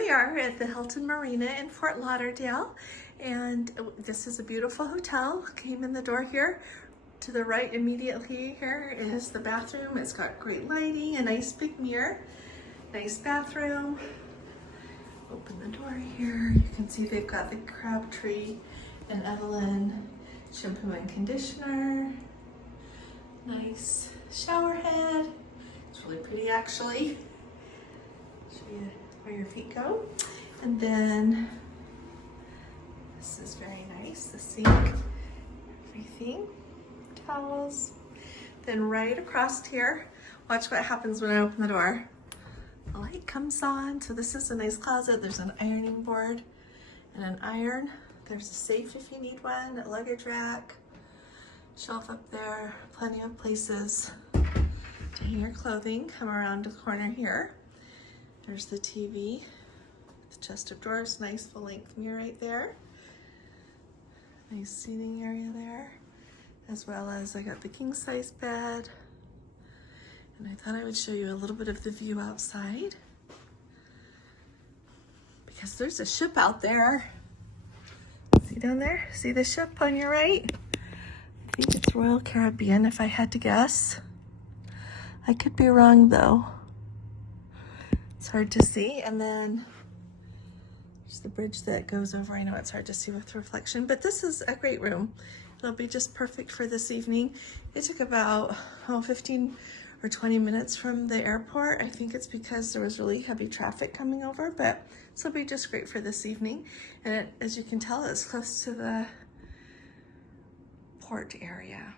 we are at the Hilton Marina in Fort Lauderdale, and this is a beautiful hotel. Came in the door here. To the right immediately here is the bathroom. It's got great lighting, a nice big mirror, nice bathroom. Open the door here. You can see they've got the Crabtree and Evelyn shampoo and conditioner. Nice shower head. It's really pretty actually. Show you where your feet go. And then this is very nice, the sink, everything, towels. Then right across here, watch what happens when I open the door. The light comes on. So this is a nice closet. There's an ironing board and an iron. There's a safe if you need one, a luggage rack, shelf up there, plenty of places to hang your clothing. Come around the corner here. There's the TV, the chest of drawers, nice full length mirror right there. Nice seating area there, as well as I got the king size bed. And I thought I would show you a little bit of the view outside because there's a ship out there. See down there? See the ship on your right? I think it's Royal Caribbean if I had to guess. I could be wrong though. It's hard to see. And then there's the bridge that goes over. I know it's hard to see with reflection, but this is a great room. It'll be just perfect for this evening. It took about 15 or 20 minutes from the airport. I think it's because there was really heavy traffic coming over, but this will be just great for this evening. And as you can tell, it's close to the port area.